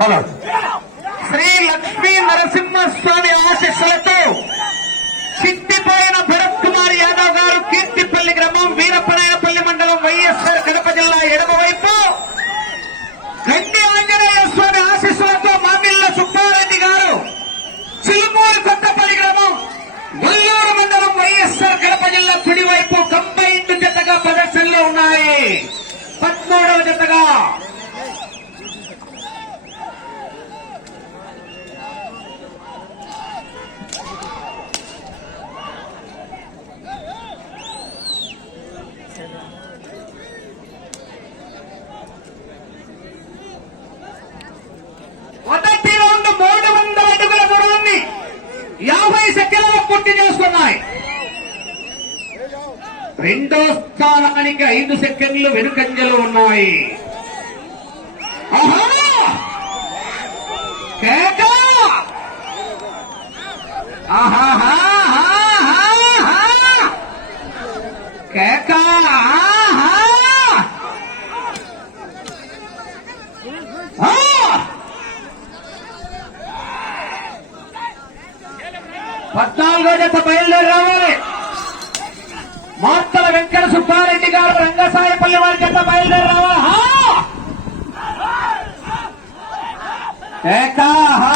Hello Shri Lakshmi Narasimhaswamy ఆశీస్సులతో చిట్టిపోయిన భరత్ కుమార్ యాదవ్ గారు కీర్తిపల్లి గ్రామం వీరపనాయపల్లి మండలం వైఎస్ఆర్ కడప జిల్లా ఎడమ వైపు. గంటి ఆంజనేయ స్వామి ఆశీస్సులతో మామిళ్ళ సుబ్బారెడ్డి గారు చిలుమూరు కొత్తపల్లి గ్రామం గొల్లూరు మండలం వైఎస్ఆర్ కడప జిల్లా కుడివైపు కంబైండ్ జతగా ప్రదర్శనలో ఉన్నాయి. పద్మూడవ జతగా యాభై సెకండ్లలో పూర్తి చేసుకున్నాయి. రెండో స్థానానికి ఐదు సెకండ్లు వెనుకంజలు ఉన్నాయి. ఆహా! కేకా! ఆహాహాహాహాహా! కేక! ఆహా! ఆ! పద్నాలుగో జత బయలుదేరి రావాలి మార్తల వెంకట సుబ్బారెడ్డి గారు రంగసాయపల్లి వారి జత బయలుదేరి రావాలి హా! ఏకా! హా!